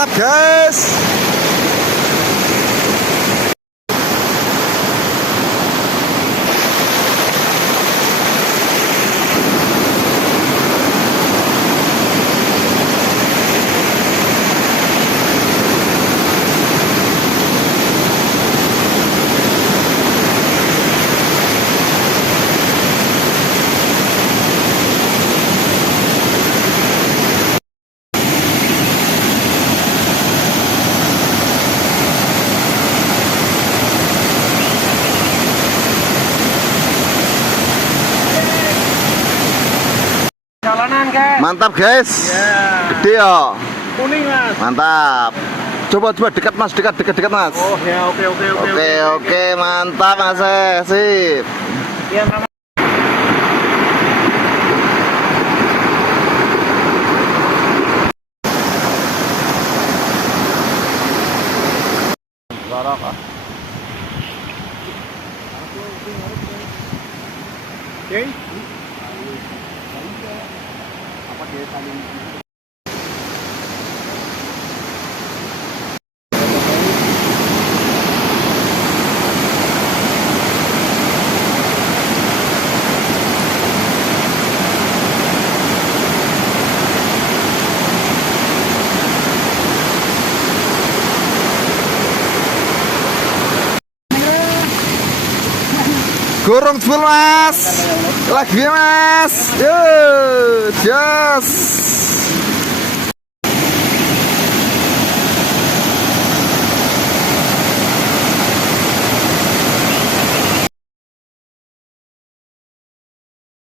Mantap guys. Jalanan guys. Mantap guys. Ya. Gede ya. Kuning mas. Mantap. Coba dekat mas, dekat mas. Oh ya, Oke, mantap mas. Sip. Ya nama. Oke. Apa dia tadi? Gorong jebol mas. Lagi mas. Yo, jos.